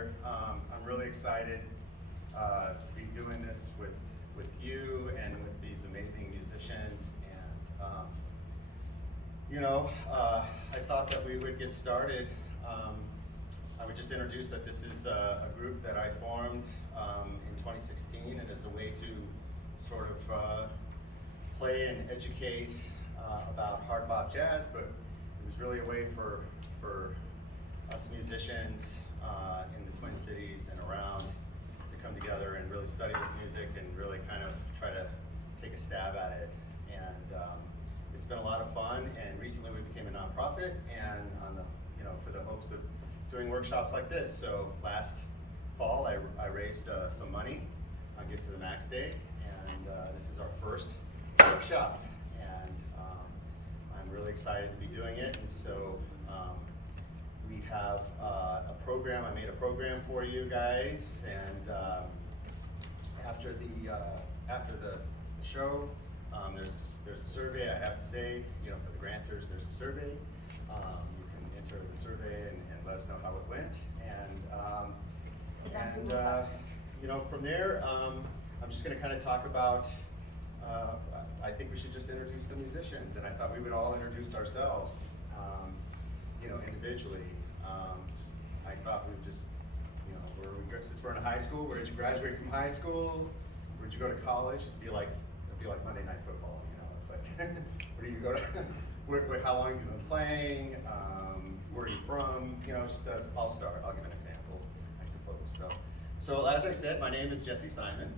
here. I'm really excited to be doing this with you and with these amazing musicians. And I thought that we would get started. I would just introduce that this is a group that I formed in 2016, and as a way to sort of play and educate about hard bop jazz, but it was really a way for us musicians in the Twin Cities and around to come together and really study this music and really kind of try to take a stab at it. And it's been a lot of fun, and recently we became a nonprofit, and for the hopes of doing workshops like this. So last fall I raised some money on Give to the Max Day, and this is our first workshop, and I'm really excited to be doing it. And so we have a program. I made a program for you guys, and after the show, there's a survey. I have to say, for the grantors, there's a survey. You can enter the survey and let us know how it went. And from there, I'm just going to kind of talk about. I think we should just introduce the musicians, and I thought we would all introduce ourselves, individually. I thought we would just, since we're in high school, where did you graduate from high school? Where'd you go to college? It'd be like Monday Night Football. It's like, where do you go to? How long have you been playing? Where are you from? I'll start. I'll give an example, I suppose. So as I said, my name is Jesse Simon,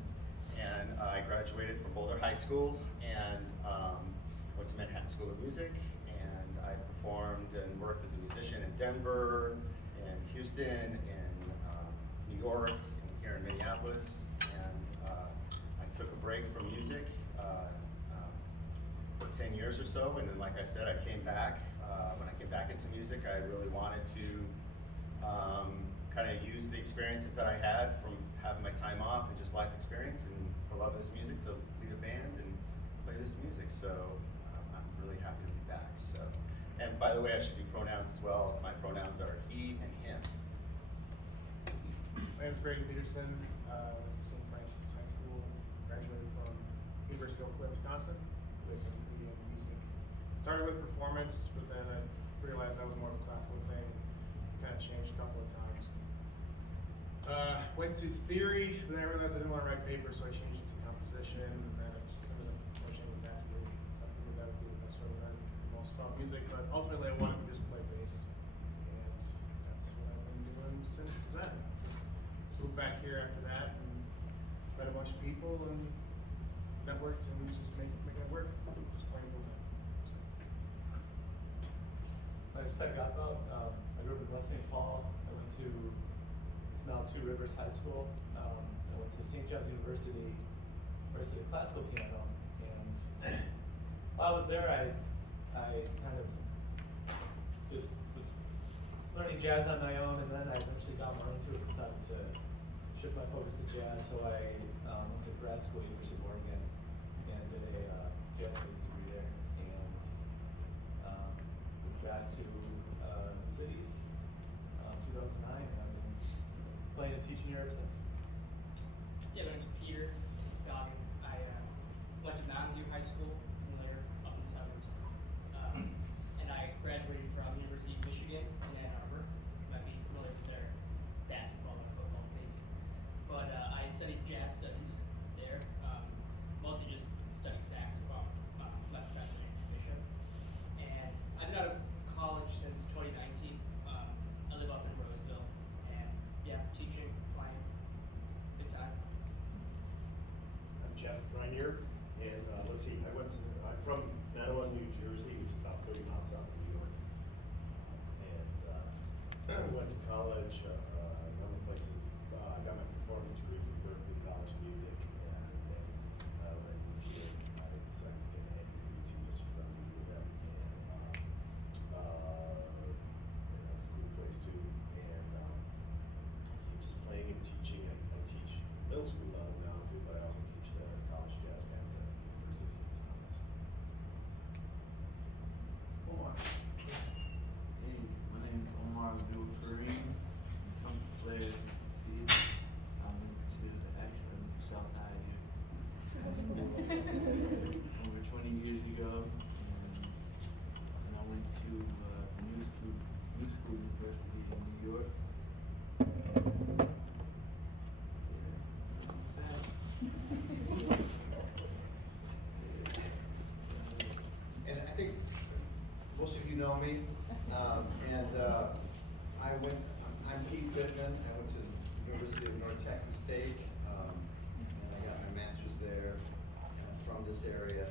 and I graduated from Boulder High School and went to Manhattan School of Music, and I performed and worked as a musician in Denver, in Houston, in New York, and here in Minneapolis. And I took a break from music for 10 years or so, and then, like I said, I came back. When I came back into music, I really wanted to kind of use the experiences that I had from having my time off and just life experience and the love of this music to lead a band and play this music. So I'm really happy to be back. And by the way, I should do pronouns as well. My pronouns are he and him. My name is Graydon Peterson. Went to St. Francis High School. Graduated from University of Eau Claire, Wisconsin, with a degree in music. Started with performance, but then I realized that was more of a classical thing. Kind of changed a couple of times. Went to theory, but then I realized I didn't want to write papers, so I changed it to composition. And then I just ended up pushing with that degree. So I figured that would be the best way to learn most about music. But ultimately, I wanted to just play bass, and that's what I've been doing since then. Just moved back here after that and met a bunch of people and networked and just make it work. Just playing full time. My name's Godbout. I grew up in West St. Paul. I went to, it's now Two Rivers High School. I went to St. John's University of Classical Piano. And while I was there, I kind of just was learning jazz on my own, and then I eventually got more into it and decided to shift my focus to jazz. So I went to grad school at University of Oregon and did a jazz studies degree there. And moved back to cities 2009, and I've been playing and teaching here ever since. Yeah, my name's Peter Goggin. I went to Mounds View High School from there up in the suburbs. And I graduated from University of Michigan in Ann Arbor. You might be familiar with their basketball and football teams. But I studied jazz studies there, mostly just studying saxophone, left professor named Bishop. And I've been out of college since 2019. I live up in Roseville, and yeah, teaching, playing, good time. I'm Jeff Rinear, and I'm from Mantua, New Jersey, which is about 30 miles south of New York. And went to college, one of the places, I got my performance degree from Berkeley College of Music, and then when I moved here, I decided to get an degree too, just from UM, and that's a cool place too. And let's see, just playing and teaching. I teach middle school level now too, but I also teach the college jazz bands at the University of St. Thomas. Omar. Hey, my name is Omar AbdulKarim. I'm play you know me. I'm Whitman. I went to the University of North Texas State, and I got my master's there. And I'm from this area,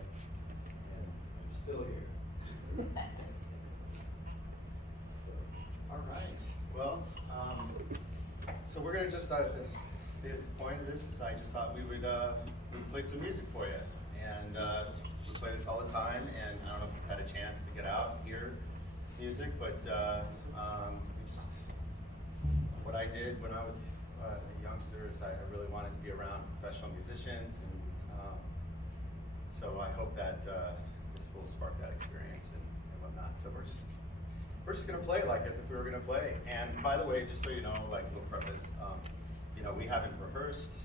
and I'm still here. So. All right. Well, so we're gonna just the point of this is I just thought we'd play some music for you, and we play this all the time. And I don't know if you've had a chance to get out hear music, but what I did when I was a youngster is I really wanted to be around professional musicians, and so I hope that this will spark that experience and whatnot. So we're just gonna play like as if we were gonna play. And by the way, just so you know, like a little preface, you know, we haven't rehearsed.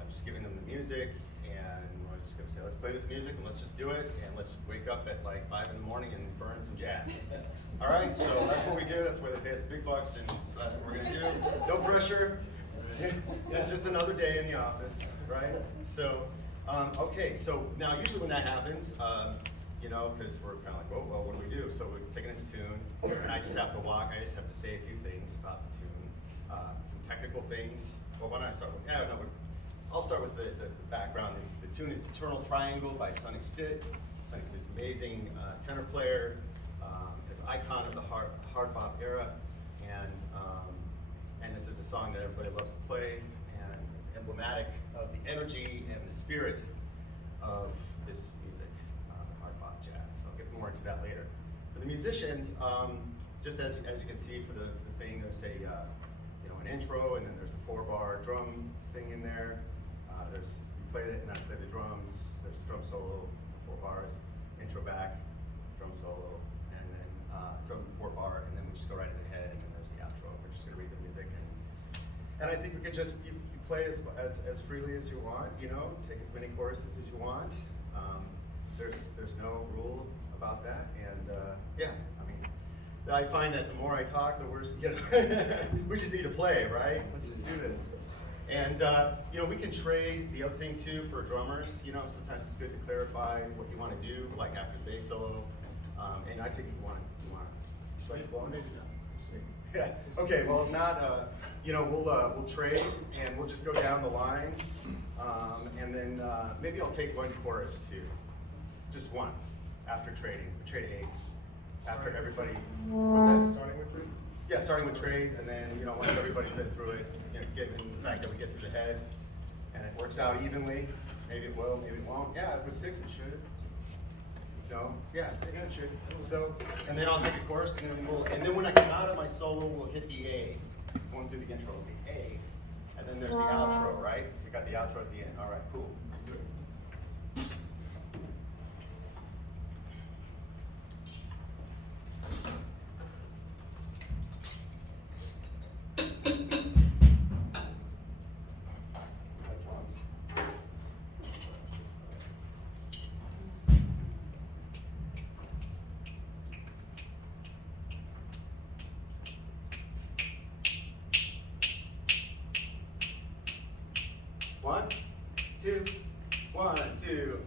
I'm just giving them the music, and we're just gonna say, let's play this music and let's just do it, and let's just wake up at like 5 in the morning and burn some jazz. All right, so that's what we do. That's why they pay us the big bucks, and so that's what we're gonna do. No pressure. It's just another day in the office, right? So, okay, so now usually when that happens, you know, because we're kind of like, well, what do we do? So we're taking this tune, and I just have to say a few things about the tune, some technical things. Well, why don't I start with, I'll start with the background. The tune is Eternal Triangle by Sonny Stitt. Sonny Stitt's amazing tenor player, is an icon of the hard bop era, and this is a song that everybody loves to play, and it's emblematic of the energy and the spirit of this music, hard bop jazz. So I'll get more into that later. For the musicians, just as you can see for the thing, there's a an intro, and then there's a 4-bar drum thing in there. You play it, and I play the drums. There's a drum solo for 4 bars, intro back, drum solo, and then drum 4-bar, and then we just go right to the head, and then there's the outro. We're just gonna read the music, and I think we could just you play as freely as you want. You know, take as many choruses as you want. There's no rule about that, and yeah, I mean, I find that the more I talk, the worse. You know, we just need to play, right? Let's just do this. And you know, we can trade. The other thing too for drummers, you know, sometimes it's good to clarify what you want to do, like after the bass solo. And I think you want like to blow on it? Yeah. Okay. Well, if not, you know, we'll trade, and we'll just go down the line, and then maybe I'll take one chorus too, just one, after trading. We trade 8s after everybody. Was that Starting with trades? Yeah, starting with trades, and then you know once everybody's been through it, you know, given the fact that we get through the head, and it works out evenly. Maybe it will, maybe it won't. Yeah, if it was 6, it should. No, yeah, 6 it should. So, and then I'll take a chorus, and then when I come out of my solo, we'll hit the A. Going through the intro, the A, and then there's the outro, right? We got the outro at the end. All right, cool. Let's do it. One, two, 1, 2,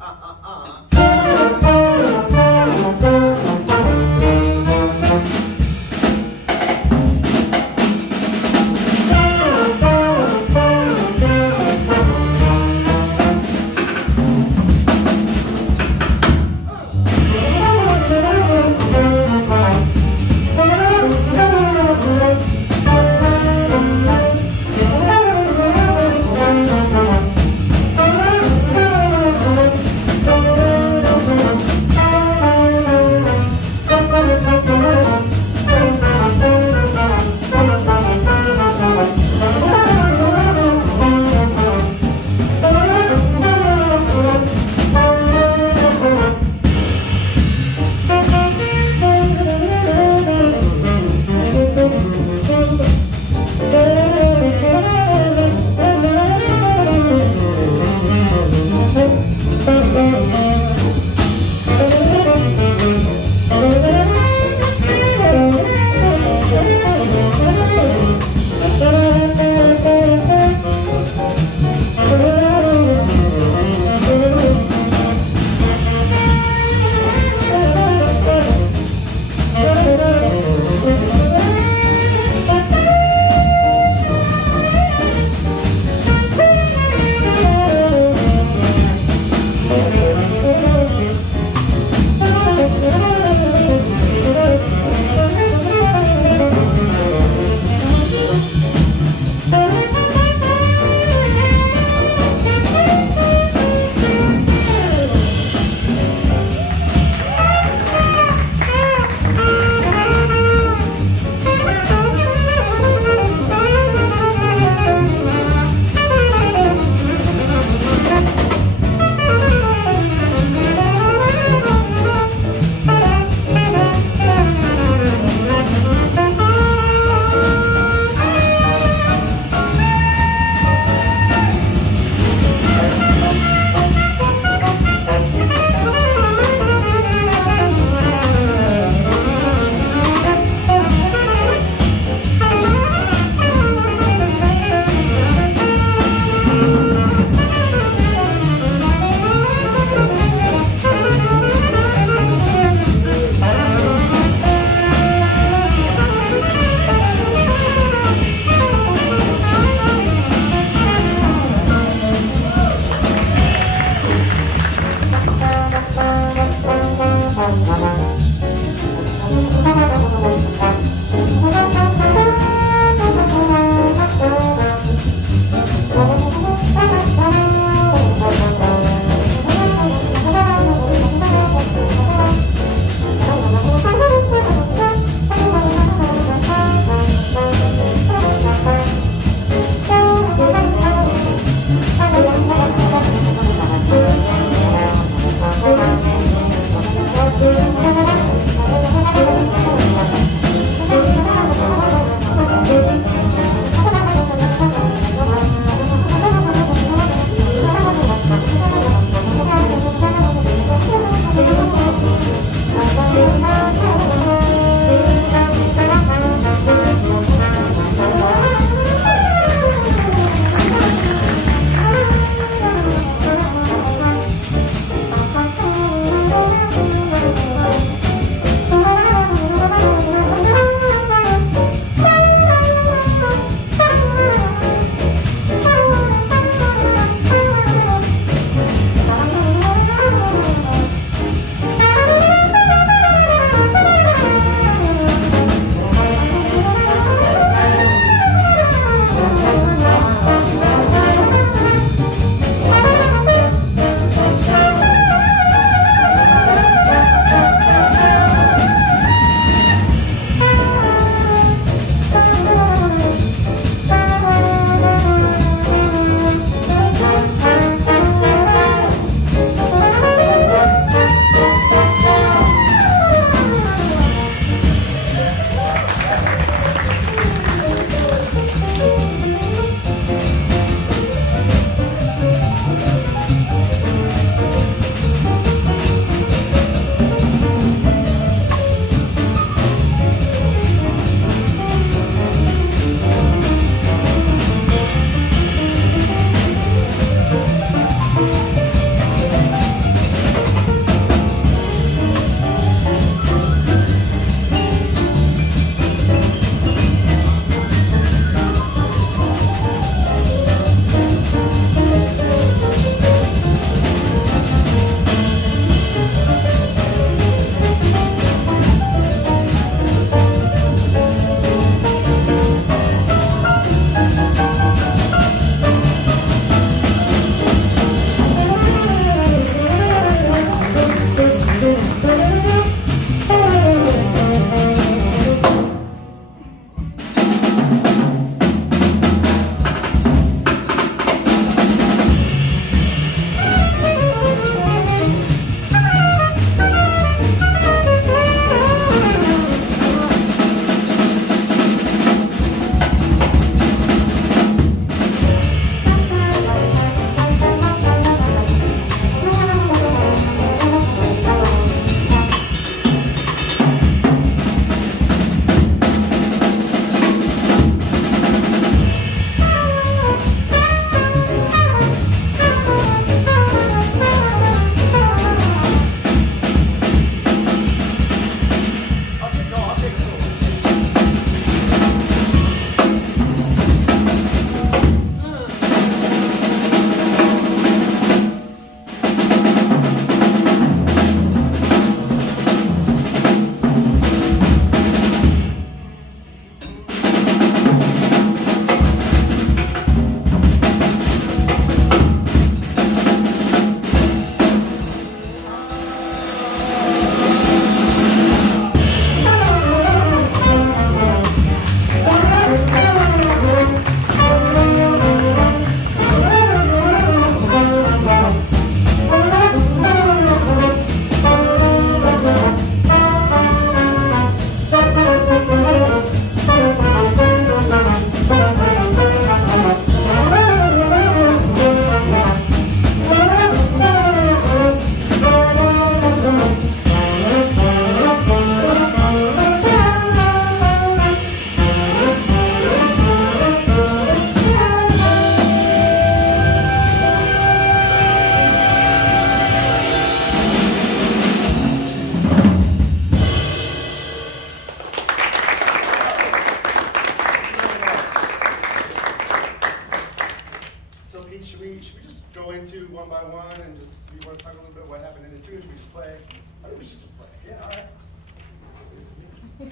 tunes we just play? I think we should just play. Yeah, all right.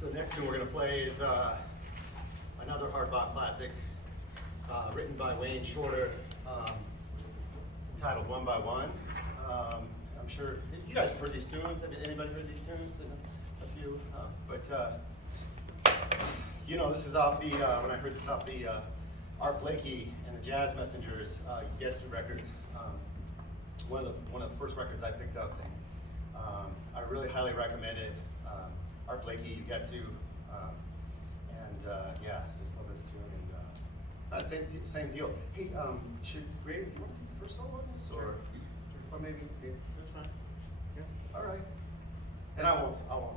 So the next tune we're going to play is another hard bop classic written by Wayne Shorter, entitled One by One. I'm sure you guys have heard these tunes. Have anybody heard these tunes? A few. You know, this is off the, when I heard this off the Art Blakey and the Jazz Messengers Gets record. One of the first records I picked up. And, I really highly recommend it. Art Blakey, Ugetsu, yeah, just love this tune. And same deal. Hey, should Graydon, do you want to take the first solo on this, Sure. or maybe That's fine. yeah, all right. And I won't solo.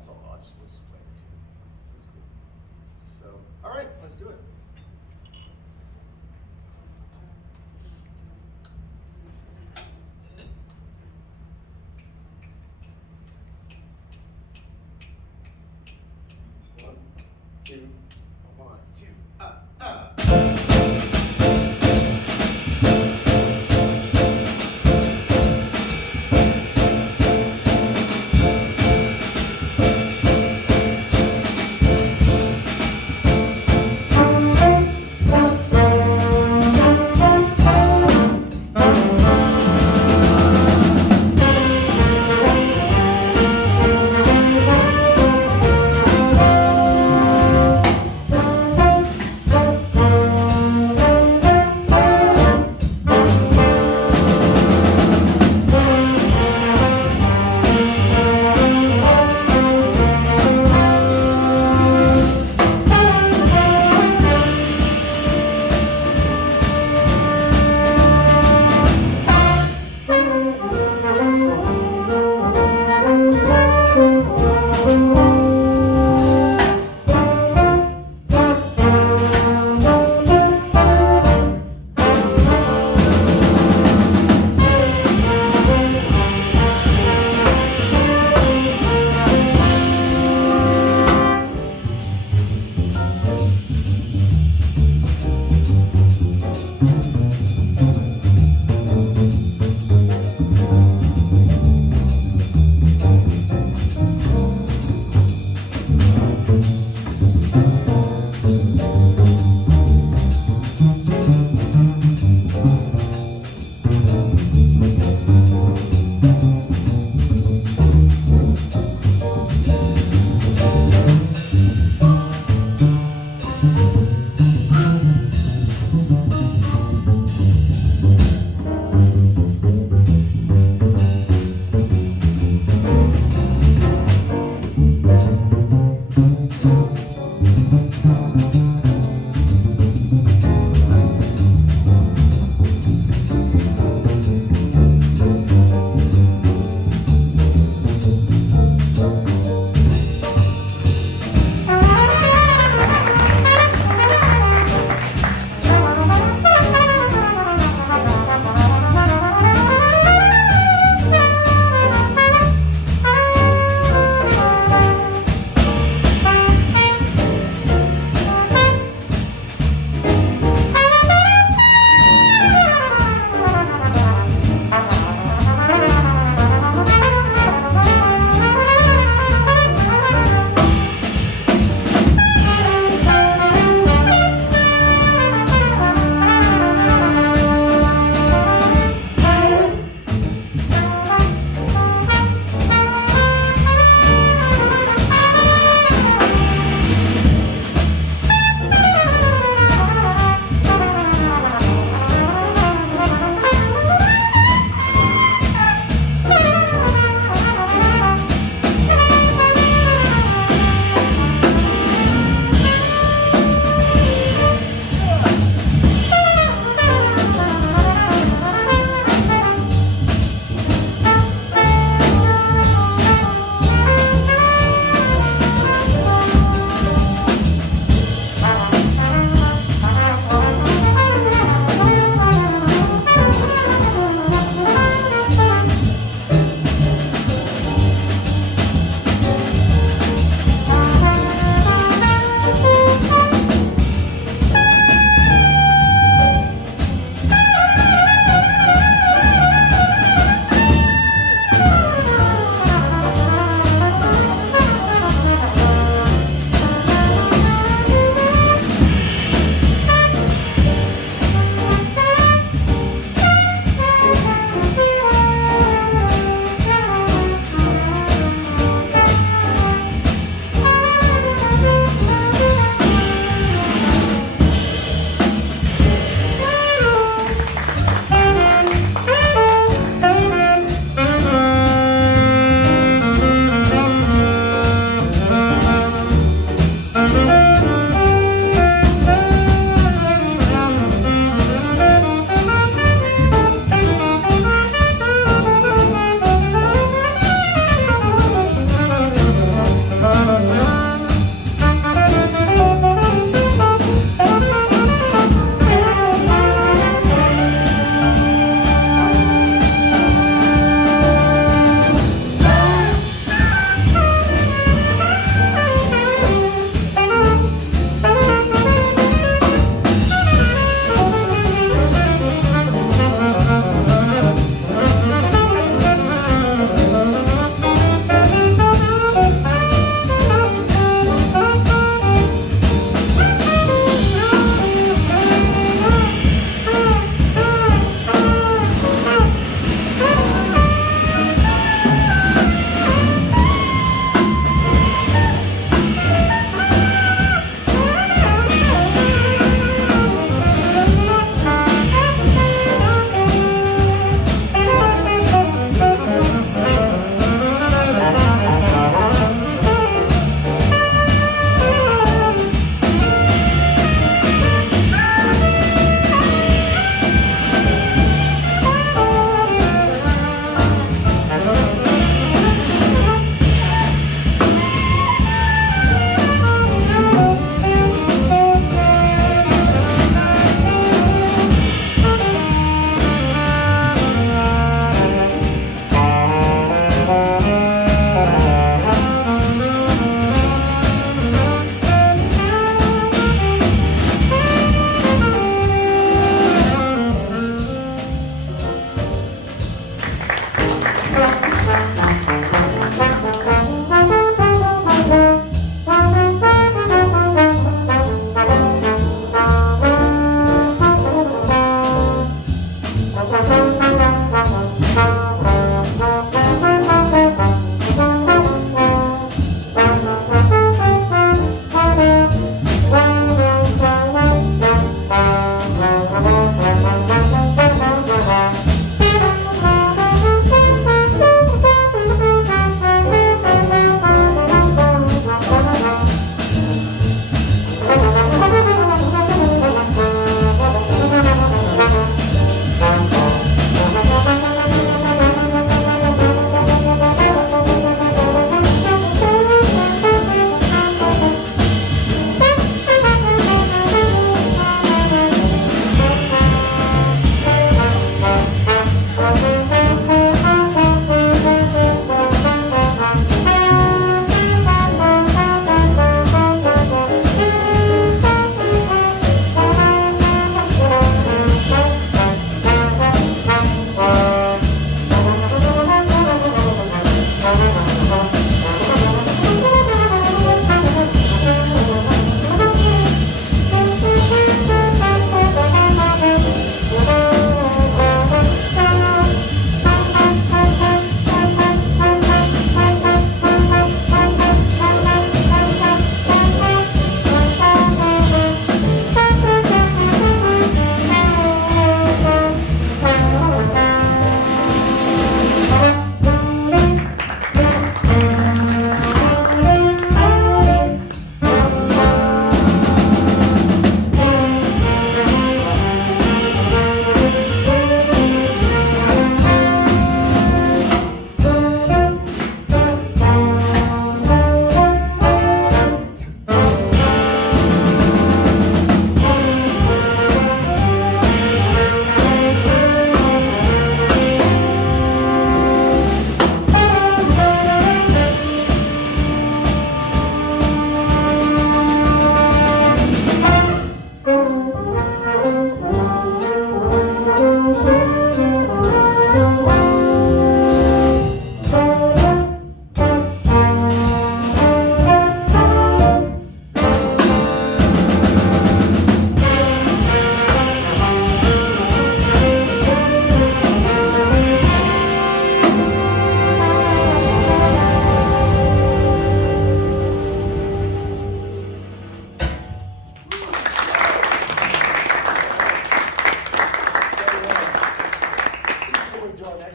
We'll just play the tune. That's cool. So, all right, let's do it. One, two, one, two,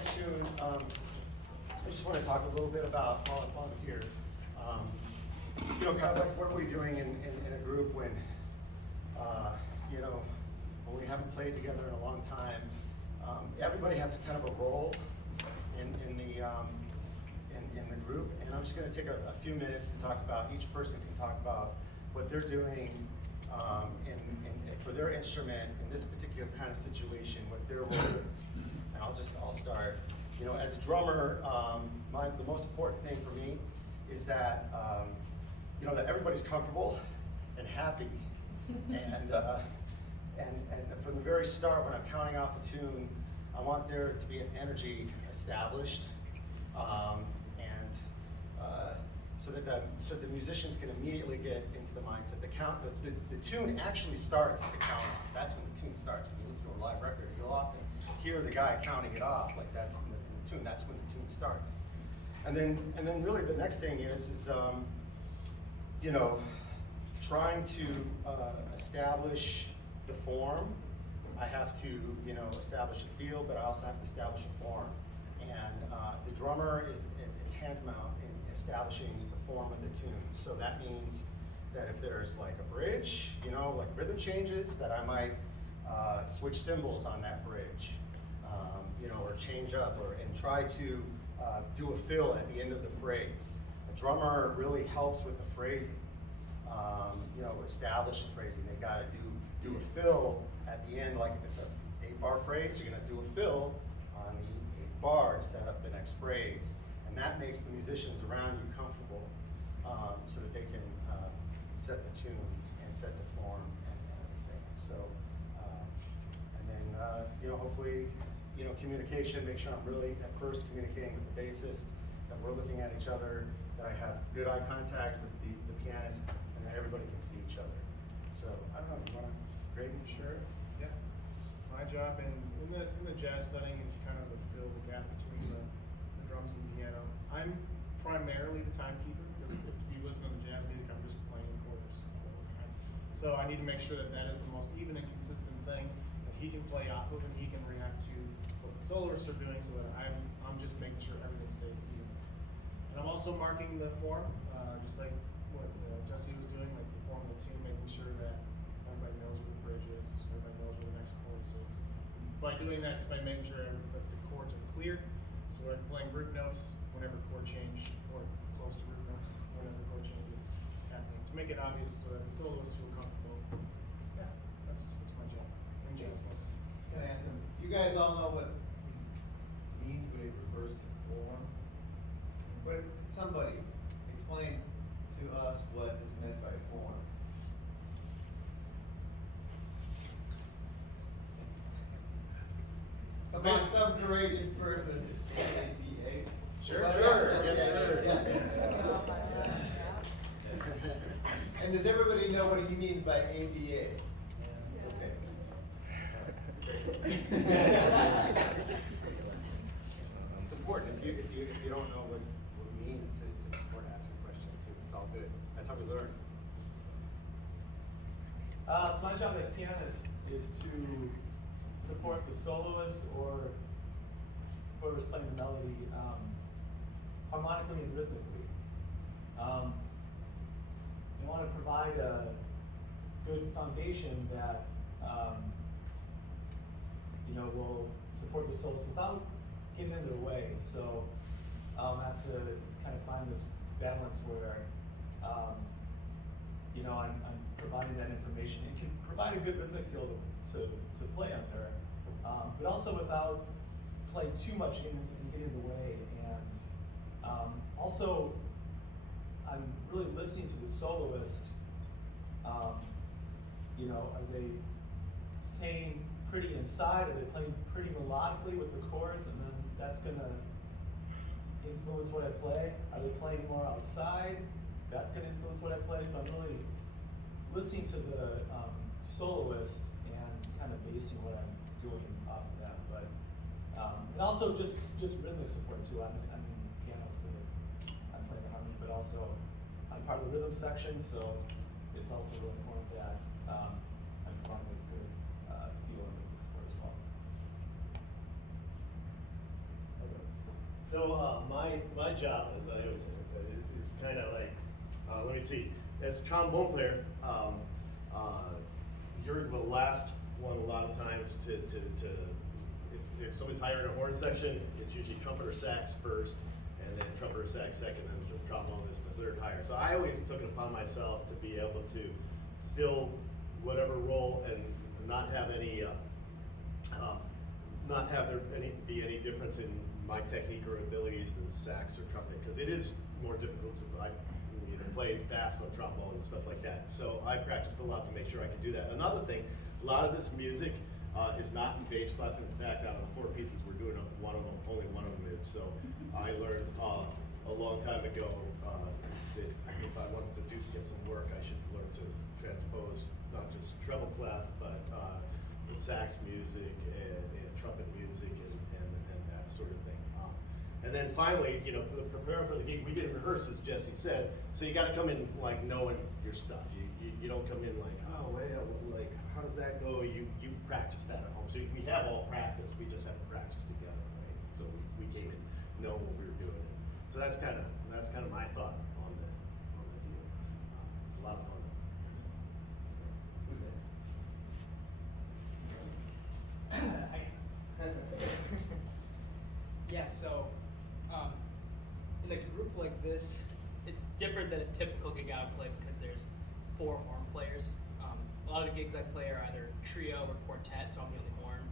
next tune, I just want to talk a little bit about while I'm here. You know, kind of like what are we doing in a group when, you know, when we haven't played together in a long time. Everybody has a kind of a role in the group, and I'm just going to take a few minutes to talk about, each person can talk about what they're doing for their instrument in this particular kind of situation, what their role is. And I'll start. You know, as a drummer, the most important thing for me is that, you know, that everybody's comfortable and happy. And from the very start, when I'm counting off a tune, I want there to be an energy established, so the musicians can immediately get into the mindset. The tune actually starts at the count off. That's when the tune starts. When you listen to a live record, you'll often hear the guy counting it off, like that's in the tune. That's when the tune starts. And then really the next thing is you know, trying to establish the form. I have to, you know, establish a feel, but I also have to establish a form. And the drummer is tantamount in establishing the form of the tune. So that means that if there's like a bridge, you know, like rhythm changes, that I might switch cymbals on that bridge, you know, or change up, and try to do a fill at the end of the phrase. The drummer really helps with the phrasing. You know, establish the phrasing. They got to do a fill at the end. Like if it's a 8-bar phrase, you're going to do a fill on the 8th bar to set up the next phrase, and that makes the musicians around you comfortable, so that they can set the tune and set the form and everything. So, and then you know, hopefully, you know, communication. Make sure I'm really at first communicating with the bassist, that we're looking at each other, that I have good eye contact with the pianist, and that everybody can see each other. So I don't know, you want to, Graydon? Sure. Yeah. My job in the jazz setting is kind of to fill the gap between the drums and the piano. I'm primarily the timekeeper, because if you listen to the jazz music, I'm just playing chords all the time. So I need to make sure that that is the most even and consistent thing that he can play off of, and he can react to what the soloists are doing, so that I'm just making sure everything stays even. And I'm also marking the form, just like what Jesse was doing, like the form of the tune, making sure that everybody knows where the bridge is, everybody knows where the next chorus is. By doing that, just by making sure that the chords are clear, so we're playing root notes whenever chord change, or close to root notes whenever chord change is happening, to make it obvious so that the soloists feel comfortable. Yeah, that's my job in jazz most. Can I ask them, you guys all know what he means when he refers to form? What, somebody explain to us what is meant by form. Come on, some courageous person. ABA. Sure. Yes, sir. And does everybody know what he means by ABA? Okay. It's important. If you don't know what it means, it's important to ask a question too. It's all good. That's how we learn. So my job as pianist is to support the soloist or whoever's playing the melody harmonically and rhythmically. You want to provide a good foundation that you know, will support the soloist without getting in their way. So I have to kind of find this balance where you know, I'm providing that information and can provide a good rhythmic feel to play under, but also without playing too much and getting in the way. And also, I'm really listening to the soloist. You know, are they staying pretty inside? Are they playing pretty melodically with the chords, and then that's gonna influence what I play? Are they playing more outside? That's gonna influence what I play. So I'm really listening to the soloist and kind of basing what I'm doing off of that. But and also just rhythmic support too. I'm in piano, so I'm playing the harmony, but also I'm part of the rhythm section, so it's also really important that I'm providing a good feel of the support as well. So my job, as I always say, is kind of like, let me see, as a trombone player, you're the last one a lot of times to if somebody's hiring a horn section, it's usually trumpet or sax first, and then trumpet or sax second, and trombone is the third hire. So I always took it upon myself to be able to fill whatever role and not have any, not have there be any difference in my technique or abilities than sax or trumpet, because it is more difficult to play fast on trombone and stuff like that. So I practiced a lot to make sure I could do that. Another thing, a lot of this music is not in bass clef. In fact, out of the 4 pieces we're doing, one of them, only one of them is. So I learned a long time ago that if I wanted to get some work, I should learn to transpose not just treble clef, but the sax music and trumpet music and that sort of thing. And then finally, prepare for the gig. We didn't rehearse, as Jesse said, so you got to come in like knowing your stuff. You don't come in like, oh well, like how does that go? You practice that at home. So we have all practice. We just have to practice together, right? So we came in knowing what we were doing. So that's kind of my thought on the deal. It's a lot of fun. Who's next? Yeah, so in a group like this, it's different than a typical gig I would play because there's 4 horn players. A lot of the gigs I play are either trio or quartet, so I'm the only horn.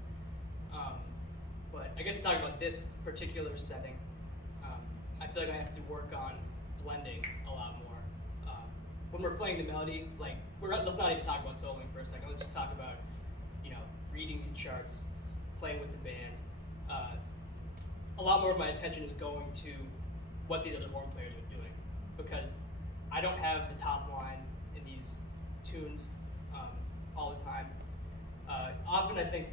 But I guess talking about this particular setting, I feel like I have to work on blending a lot more. When we're playing the melody, like let's not even talk about soloing for a second. Let's just talk about reading these charts, playing with the band. A lot more of my attention is going to what these other horn players are doing, because I don't have the top line in these tunes all the time. Often I think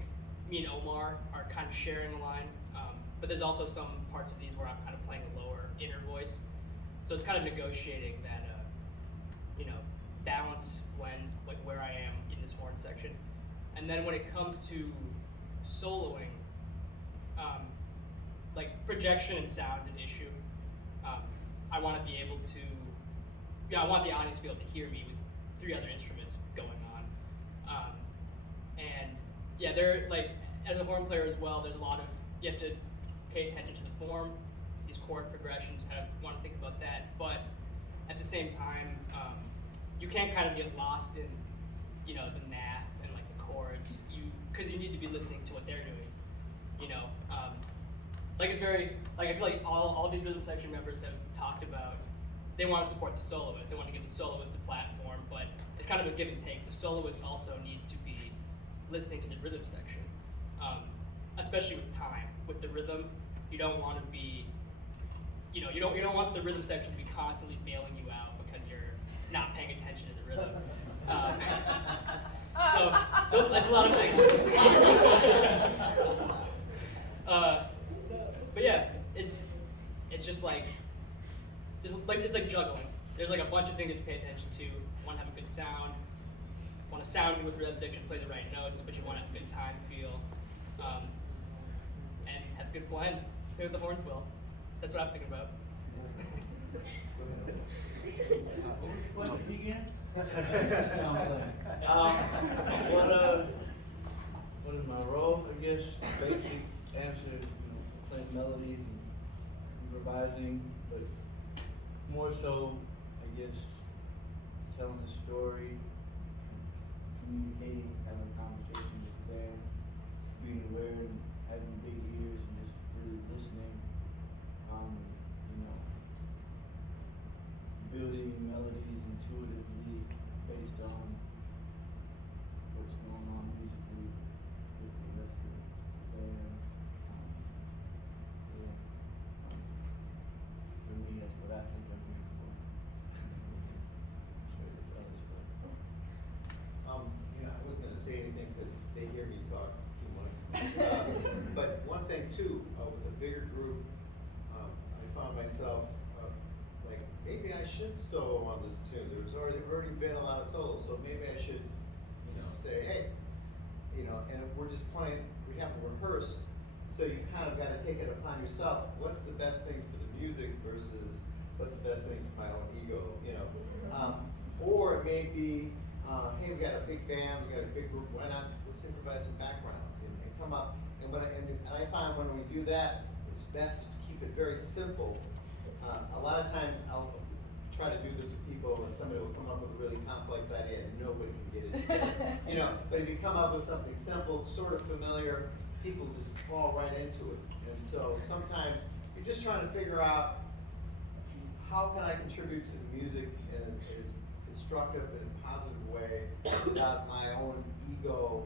me and Omar are kind of sharing a line, but there's also some parts of these where I'm kind of playing a lower inner voice. So it's kind of negotiating that balance where I am in this horn section. And then when it comes to soloing, projection and sound is an issue. I want to be able to, I want the audience to be able to hear me with 3 other instruments going on. And yeah, as a horn player as well, there's a lot of, you have to pay attention to the form, these chord progressions, want to think about that. But at the same time, you can't kind of get lost in, the math and the chords, because you need to be listening to what they're doing. It's very, I feel like all these rhythm section members have talked about, they want to support the soloist, they want to give the soloist a platform, but it's kind of a give and take. The soloist also needs to be listening to the rhythm section, especially with time. With the rhythm, you don't want to be, you don't want the rhythm section to be constantly bailing you out because you're not paying attention to the rhythm. So it's a lot of things. But yeah, it's just it's like juggling. There's a bunch of things to pay attention to. You want to have a good sound. Want to sound good with rhythm section, play the right notes, but you want to have a good time feel, and have a good blend. Play with the horns well. That's what I'm thinking about. What begin? What is my role? I guess basic answer, playing melodies and improvising, but more so, I guess, telling a story, communicating, having a conversation with the band, being aware and having big ears and just really listening. Building melodies intuitively based on what's going on musically with the rest of the band. For me, that's what I think I'm here for. I wasn't gonna say anything because they hear me talk too much. But one thing too, with a bigger group, I found myself maybe I should solo on this tune. There's already been a lot of solos, so maybe I should, say, hey, and we're just playing. We have to rehearse So you kind of gotta take it upon yourself, what's the best thing for the music versus what's the best thing for my own ego, you know? Or it may be, hey, we got a big band, we got a big group, why not let's improvise some backgrounds and come up. And I find when we do that, it's best to keep it very simple. A lot of times I'll try to do this with people and somebody will come up with a really complex idea and nobody can get it together. You know, but if you come up with something simple, sort of familiar, people just fall right into it. And so sometimes you're just trying to figure out how can I contribute to the music in a constructive and positive way without my own ego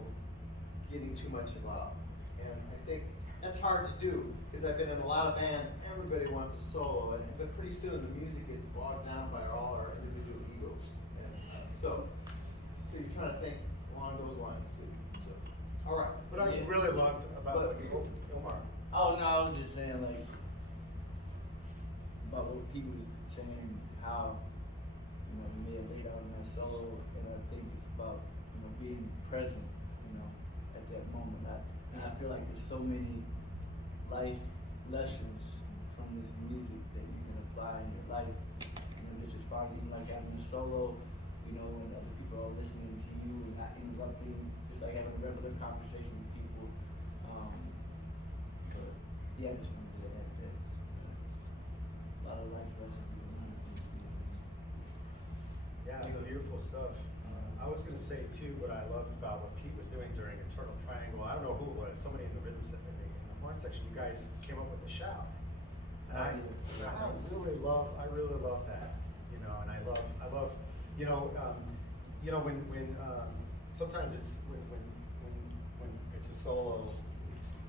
getting too much involved. And I think that's hard to do, because I've been in a lot of bands, everybody wants a solo, but pretty soon the music gets bogged down by all our individual egos. And so you're trying to think along those lines too. So, all right. What I really loved about Omar. Oh, no, I was just saying, like, about what Pete was saying, how, you know, he may have laid out in that solo, and I think it's about, you know, being present, you know, at that moment. And I feel like there's so many life lessons from this music that you can apply in your life. You know, just responding, like having a solo, you know, when other people are listening to you and not interrupting, just like having a regular conversation with people. But yeah, I just wanted to add that. A lot of life lessons. Yeah, it's beautiful stuff. I was gonna say too, what I loved about what Pete was doing during Eternal Triangle, I don't know who it was, somebody in the rhythm section, in the horn section, you guys came up with a shout. And I really love that, you know, and I love, you know, when sometimes it's, when it's a solo,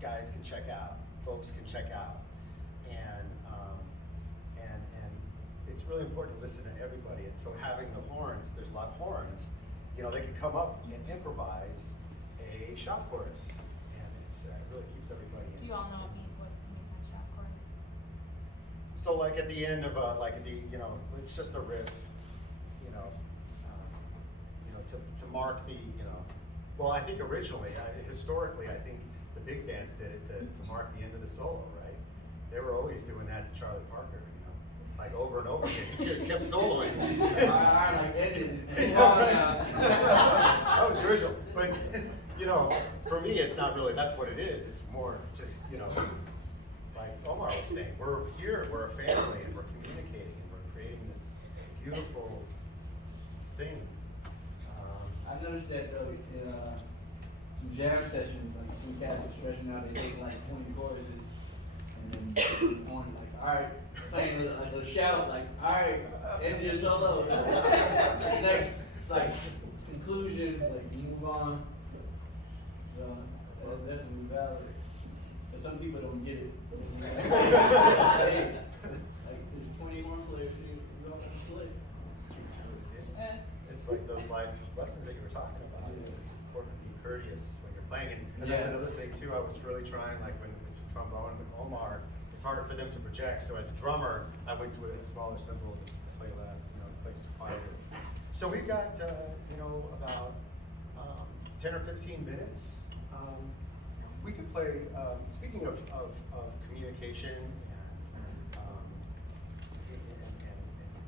guys can check out, folks can check out, and it's really important to listen to everybody, and so having the horns, if there's a lot of horns, you know, they can come up and improvise a shop chorus, and it really keeps everybody in. Do you all know what means a shop chorus? So like at the end of you know, it's just a riff, you know, to mark the, you know, well, I think originally, historically, I think the big bands did it to mark the end of the solo, right? They were always doing that to Charlie Parker, you know, like over and over again. He just kept soloing. I like ended. That was the original. But, you know, for me, it's not really, that's what it is. It's more just, you know, like Omar was saying, we're here, we're a family, and we're communicating, and we're creating this beautiful thing. I noticed that though, in some jam sessions, like some cats are stretching out, they're taking like 20 choruses, and then on like, alright, playing the shout, like, alright, end your solo. Next, it's like conclusion, like move on. So that's definitely valid. But some people don't get it. Hey, like there's 20 horn players here, you don't have to play. It's like those life lessons that you were talking about. It's important to be courteous when you're playing. And that's another thing too, I was really trying, like when with trombone with Omar, it's harder for them to project. So as a drummer, I went to a smaller cymbal to play that, you know, play quieter. So we've got, you know, about 10 or 15 minutes. We could play, speaking of communication and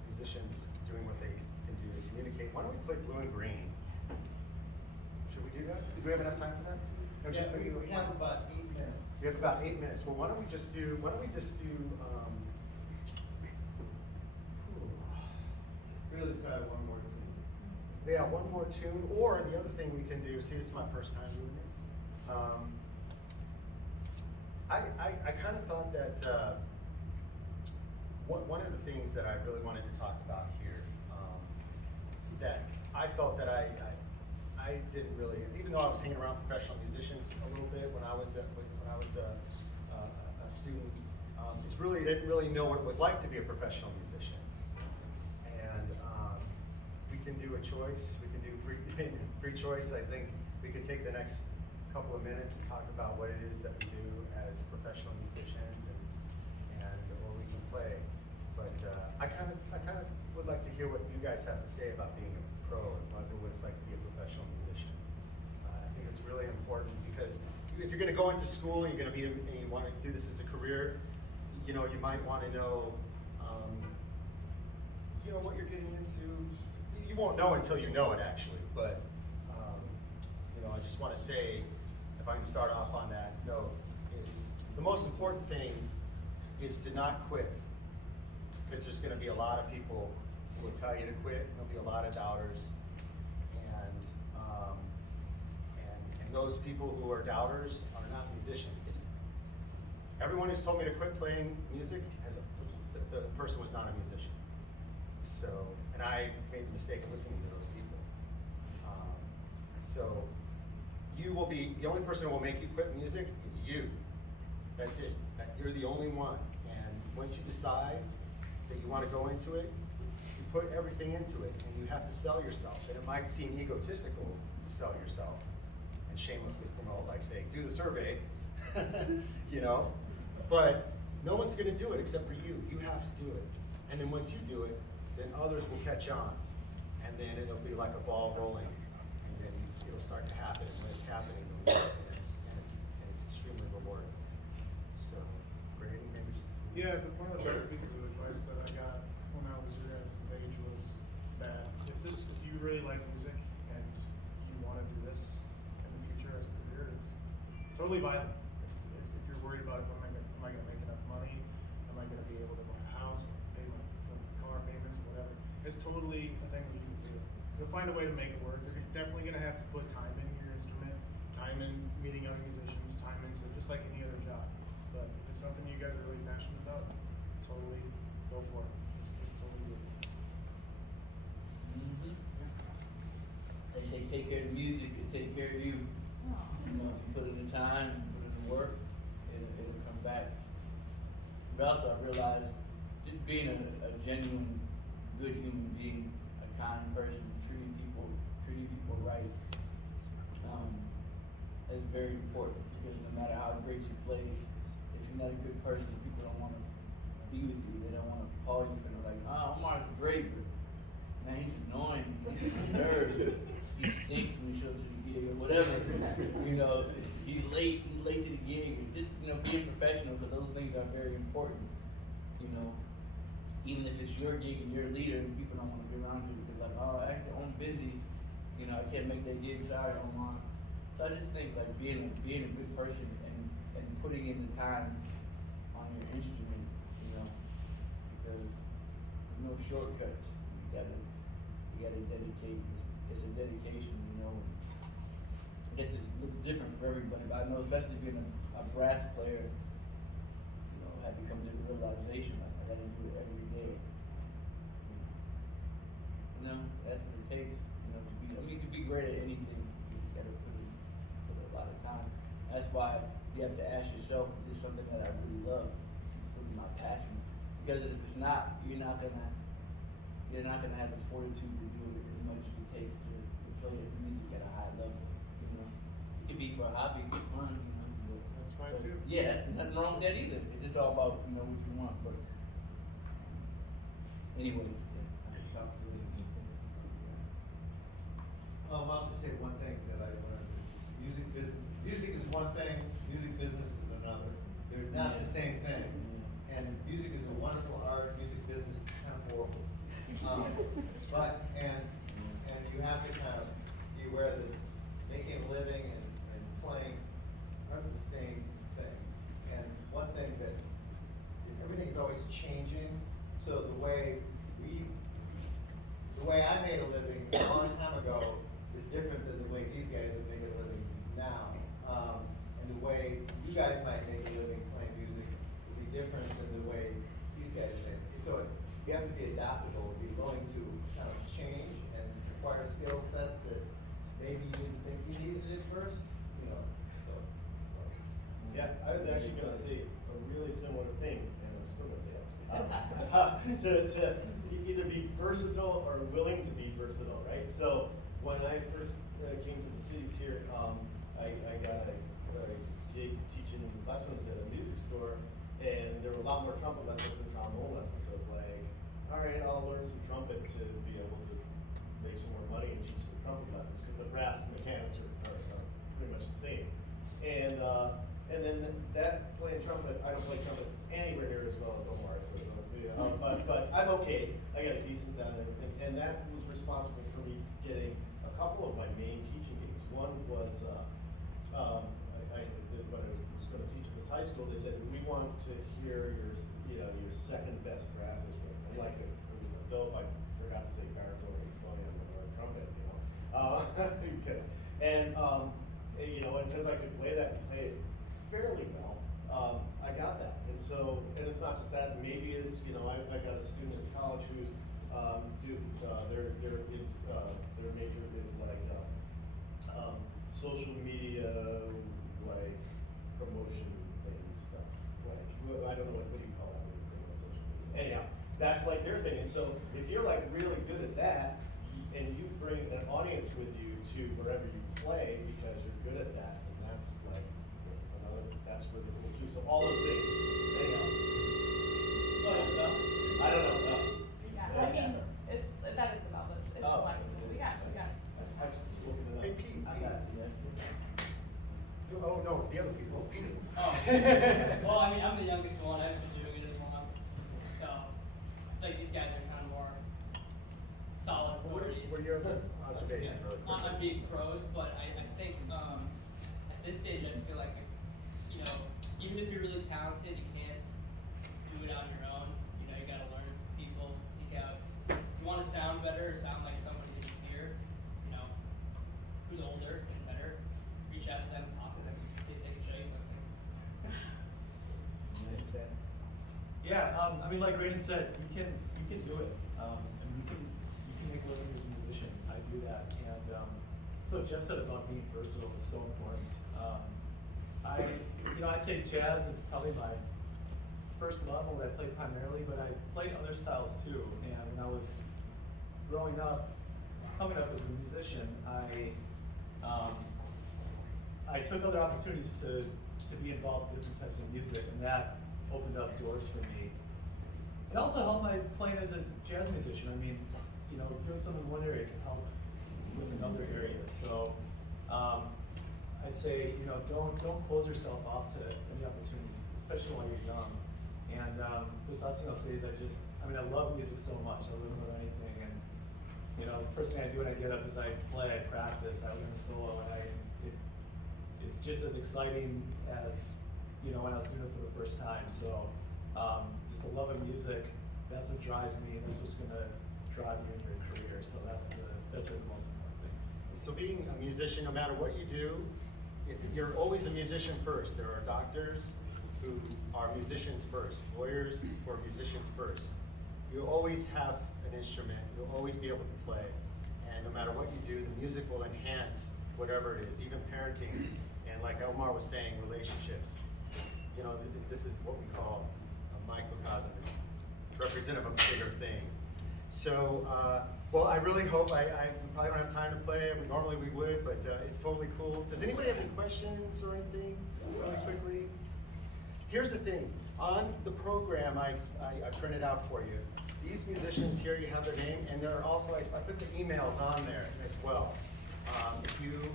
musicians doing what they can do to communicate, why don't we play Blue and Green? Should we do that? Do we have enough time for that? No, Yeah, just we have about 8 minutes. we have about 8 minutes. Well, why don't we just do, Really probably one more tune. yeah, one more tune, or the other thing we can do, see, this is my first time doing this. I kind of thought that one of the things that I really wanted to talk about here, that I felt that I didn't really, even though I was hanging around professional musicians a little bit when I was a student, it's really, I didn't really know what it was like to be a professional musician. And we can do a choice, we can do free choice. I think we could take the next couple of minutes and talk about what it is that we do as professional musicians and what we can play. But I kind of would like to hear what you guys have to say about being a pro and what it's like to be a professional musician. I think it's really important because you if you're gonna go into school and you're gonna be, and you wanna do this as a career, you know, you might wanna know, you know, what you're getting into. You won't know until you know it, actually, but, you know, I just wanna say, if I can start off on that note, is the most important thing is to not quit. Because there's gonna be a lot of people who will tell you to quit, there'll be a lot of doubters. And those people who are doubters are not musicians. Everyone who's told me to quit playing music, the person was not a musician. So, and I made the mistake of listening to those people. So, you will be, the only person who will make you quit music is you. That's it. You're the only one. And once you decide that you want to go into it, you put everything into it, and you have to sell yourself. And it might seem egotistical to sell yourself and shamelessly promote, like say, do the survey, you know? But no one's gonna do it except for you. You have to do it. And then once you do it, then others will catch on. And then it'll be like a ball rolling. And then it'll start to happen. And when it's happening, it'll work, and it's extremely rewarding. So, Graydon, maybe just. Yeah, but one of the best pieces of advice that I got when I was your guys' age was that if you really like music and you want to do this in the future as a career, it's totally viable. It's if you're worried about am I going to make enough money, am I going to be able to buy a house, pay my car payments, whatever. It's totally a thing that you can do. You'll find a way to make it work. You're definitely going to have to put time in your instrument, time in meeting other musicians, time into just like any other job. But if it's something you guys are really passionate about, totally go for it. It's totally doable. Mm-hmm. They say take care of the music and take care of you. You know, if you put in the time, you put in the work, it'll come back. But also I realized just being a genuine, good human being, a kind person, treating people right, is very important because no matter how great you play, if you're not a good person, people don't want to be with you. They don't want to call you for like, Omar's great, but man, he's annoying. He's a nerd. He stinks when he shows up to the gig or whatever. You know, he's late to the gig. Just, you know, being professional, but those things are very important. You know, even if it's your gig and you're a leader and people don't want to be around you because like, actually I'm busy. You know, I can't make that gig, sorry, Omar. So I just think like being a good person and putting in the time on your instrument, you know, because there's no shortcuts. You gotta dedicate. It's a dedication, you know. I guess it looks different for everybody, but I know especially being a brass player, you know, I have become to the realization like I gotta do it every day. You know, that's what it takes, you know, to be great at anything, you just gotta put a lot of time. That's why you have to ask yourself, is this something that I really love? It's really my passion. Because if it's not, you're not gonna have the fortitude to do it as much as it takes to play music at a high level, you know. It can be for a hobby, for fun, you know. That's fine too. Yeah, that's nothing wrong with that either. It's just all about, you know, what you want, but anyways, yeah, I can talk to you. I'll just say one thing that I learned. Music is one thing, music business is another. They're not the same thing. And music is a wonderful art, music business is kind of horrible. And you have to kind of be aware that making a living and playing aren't the same thing. And one thing that, everything's always changing, so the way I made a living a long time ago is different than the way these guys are making a living now. And the way you guys might make a living playing music will be different than the way these guys make it. So you have to be adaptable, be willing to kind of change and acquire skill sets that maybe you didn't think you needed at first, you know, so. Yeah, I was actually gonna say a really similar thing, and I'm still gonna say it. To either be versatile or willing to be versatile, right? So when I first came to the cities here, I got a gig teaching lessons at a music store, and there were a lot more trumpet lessons than trombone lessons. So it's like, all right, I'll learn some trumpet to be able to make some more money and teach some trumpet lessons because the brass mechanics are pretty much the same. And then that playing trumpet, I don't play trumpet anywhere near as well as Omar, so, but I'm okay. I got a decent sound, and that was responsible for me getting a couple of my main teaching gigs. One was, when I was going to teach at this high school, they said, we want to hear your second best brass instrument. I'm like, it was dope. I forgot to say baritone and funny on the trumpet, because I could play that and play it fairly well. I got that, and it's not just that. Maybe it's I got a student at college who's their major is like social media, like promotion thing stuff. Like I don't know what do you call that when you promote social media. Anyhow, that's like their thing. And so if you're like really good at that, and you bring an audience with you to wherever you play because you're good at that, and that's like that's really cool too. So all those things. Anyhow. I don't know. Yeah, I mean, that is the bell, but it's flexible. We got. I was just looking it up. Hey, Pete. I got it, yeah. Oh, no, the other people. Oh, Pete. Oh, well, I mean, I'm the youngest one. I've been doing it as long, so I feel like these guys are kind of more solid authorities. What are your observations, really quick? I'm big pros, but I think at this stage I feel like even if you're really talented, you can't do it on your own. You gotta learn people, seek out. If you want to sound better or sound like somebody that you hear, who's older and better, reach out to them, talk to them, see if they can show you something. Yeah, I mean, like Graydon said, you can do it, and you can make a living as a musician. I do that, and so what Jeff said about being versatile is so important. I'd say jazz is probably my first love, what I play primarily, but I played other styles too. And when I was growing up, coming up as a musician, I took other opportunities to be involved in different types of music, and that opened up doors for me. It also helped my playing as a jazz musician. I mean, doing something in one area can help with another area. So I'd say, don't close yourself off to any opportunities, especially while you're young. And just last thing I'll say is I love music so much. I wouldn't know anything. And the first thing I do when I get up is I play, I practice, I learn a solo, and it's just as exciting as when I was doing it for the first time. So just the love of music, that's what drives me, and that's what's going to drive you in your career. So that's really the most important thing. So being a musician, no matter what you do, if you're always a musician first. There are doctors who are musicians first, lawyers who are musicians first. You always have an instrument. You'll always be able to play. And no matter what you do, the music will enhance whatever it is, even parenting. And like Omar was saying, relationships. It's, this is what we call a microcosm. It's representative of a bigger thing. So, well, I really hope, we probably don't have time to play, normally we would, but it's totally cool. Does anybody have any questions or anything, really quickly? Here's the thing, on the program I printed out for you, these musicians here, you have their name, and there are also, I put the emails on there as well. If you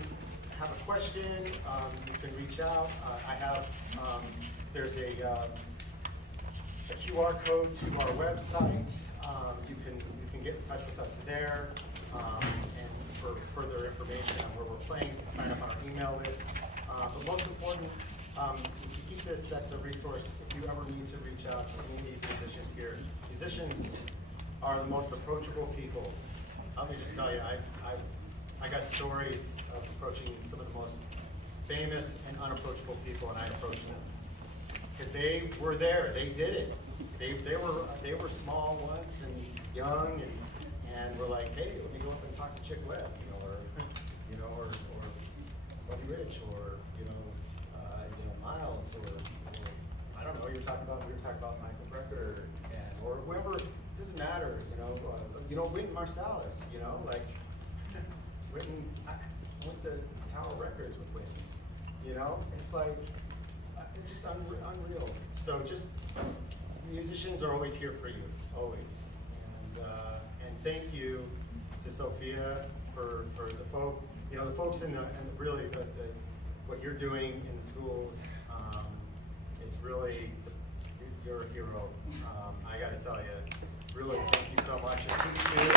have a question, you can reach out. I have, there's a QR code to our website. You can get in touch with us there, and for further information on where we're playing, you can sign up on our email list. But most important, if you keep this, that's a resource if you ever need to reach out to any of these musicians here. Musicians are the most approachable people. Let me just tell you, I got stories of approaching some of the most famous and unapproachable people, and I approached them because they were there, they did it. They were small once and young, and were like, hey, let me go up and talk to Chick Webb, or Buddy Rich, or Miles, or I don't know. We were talking about Michael Brecker, or whoever. It doesn't matter, Whitman Marsalis, Whitman. I went to Tower Records with Whitman. It's like it's just unreal. So just. Musicians are always here for you, always. And thank you to Sophia for the folks in the really what what you're doing in the schools is really, you're a hero. I gotta tell you, really, thank you so much. And teach you.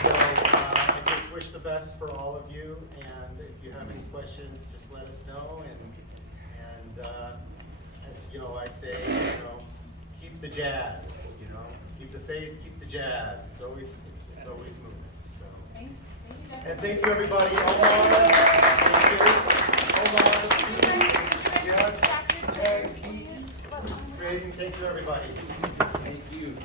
So, I just wish the best for all of you, and if you have any questions, just let us know, and as you know, I say, keep the jazz, keep the faith, keep the jazz. It's always moving, so. Thanks. Thank you, Jeff. And thank you, everybody. Omar, thank you. Omar, yes. Graydon, thank you, everybody. Thank you.